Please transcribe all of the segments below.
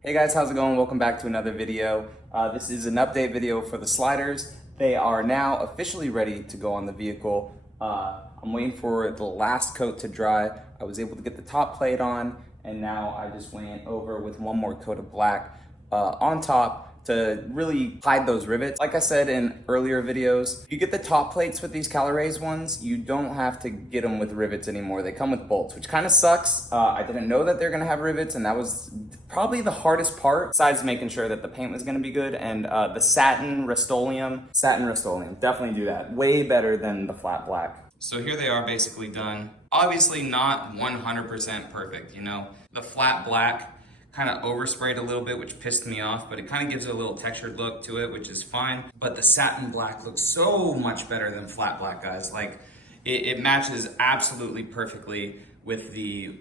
Hey guys, how's it going? Welcome back to another video. This is an update video for the sliders. They are now officially ready to go on the vehicle. I'm waiting for the last coat to dry. I was able to get the top plate on, and now I just went over with one more coat of black on top to really hide those rivets. Like I said in earlier videos, if you get the top plates with these Cali ones, you don't have to get them with rivets anymore. They come with bolts, which kind of sucks. I didn't know that they're gonna have rivets, and that was probably the hardest part, besides making sure that the paint was gonna be good. And the satin Rust-Oleum, definitely do that. Way better than the flat black. So here they are basically done. Obviously not 100% perfect, you know? The flat black kind of oversprayed a little bit, which pissed me off, but it kind of gives it a little textured look to it, which is fine. But the satin black looks so much better than flat black, guys. Like, it matches absolutely perfectly with the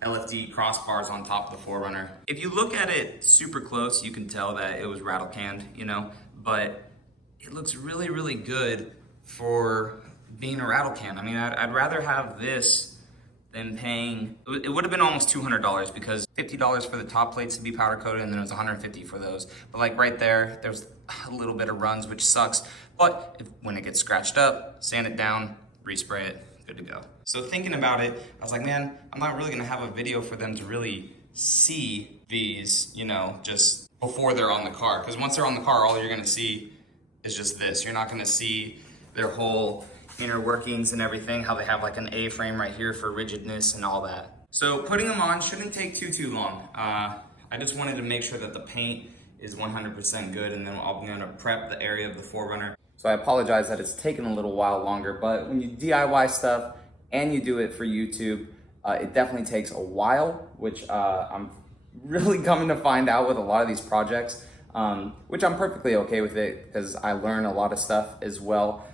LFD crossbars on top of the 4Runner. If you look at it super close, you can tell that it was rattle canned, you know, but it looks really, really good for being a rattle can. I mean, I'd rather have this than paying, it would have been almost $200 because $50 for the top plates to be powder coated, and then it was $150 for those. But like right there, there's a little bit of runs, which sucks. But when it gets scratched up, sand it down, respray it, good to go. So thinking about it, I was like, man, I'm not really gonna have a video for them to really see these, you know, just before they're on the car. Because once they're on the car, all you're gonna see is just this. You're not gonna see their whole inner workings and everything, how they have like an A-frame right here for rigidness and all that. So putting them on shouldn't take too long. I just wanted to make sure that the paint is 100% good, and then I'm gonna prep the area of the 4Runner. So I apologize that it's taken a little while longer, but when you DIY stuff and you do it for YouTube, it definitely takes a while, which I'm really coming to find out with a lot of these projects, which I'm perfectly okay with it because I learn a lot of stuff as well.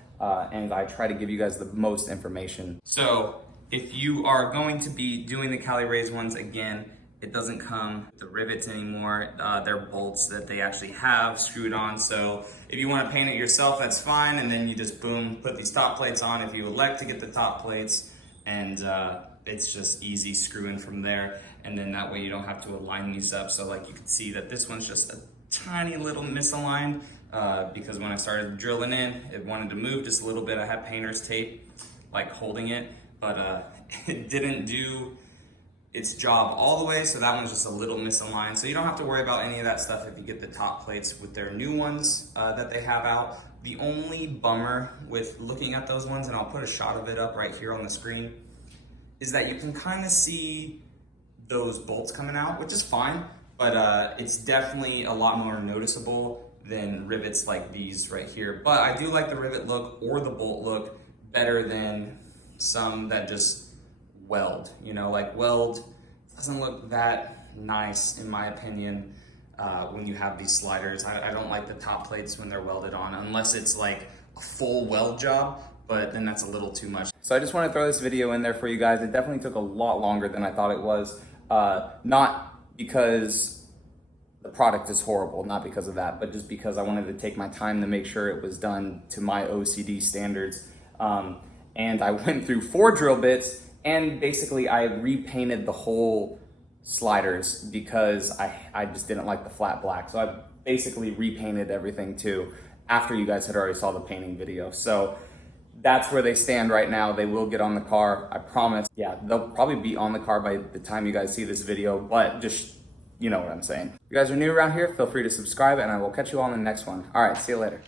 And I try to give you guys the most information. So if you are going to be doing the Cali ones again, it doesn't come with the rivets anymore. They're bolts that they actually have screwed on. So if you want to paint it yourself, that's fine. And then you just boom, put these top plates on if you elect to get the top plates. And it's just easy screwing from there. And then that way you don't have to align these up. So like you can see that this one's just a tiny little misaligned. Because when I started drilling in, it wanted to move just a little bit. I had painter's tape, like holding it, but it didn't do its job all the way, so that one's just a little misaligned. So you don't have to worry about any of that stuff if you get the top plates with their new ones that they have out. The only bummer with looking at those ones, and I'll put a shot of it up right here on the screen, is that you can kind of see those bolts coming out, which is fine, but it's definitely a lot more noticeable than rivets like these right here. But I do like the rivet look or the bolt look better than some that just weld. You know, like weld doesn't look that nice in my opinion when you have these sliders. I don't like the top plates when they're welded on, unless it's like a full weld job, but then that's a little too much. So I just want to throw this video in there for you guys. It definitely took a lot longer than I thought it was. Not because the product is horrible, not because of that, but just because I wanted to take my time to make sure it was done to my OCD standards. And I went through 4 drill bits, and basically I repainted the whole sliders because I just didn't like the flat black. So I basically repainted everything too, after you guys had already saw the painting video. So that's where they stand right now. They will get on the car, I promise. Yeah, they'll probably be on the car by the time you guys see this video, but just, you know what I'm saying. If you guys are new around here, feel free to subscribe, and I will catch you all in the next one. All right, see you later.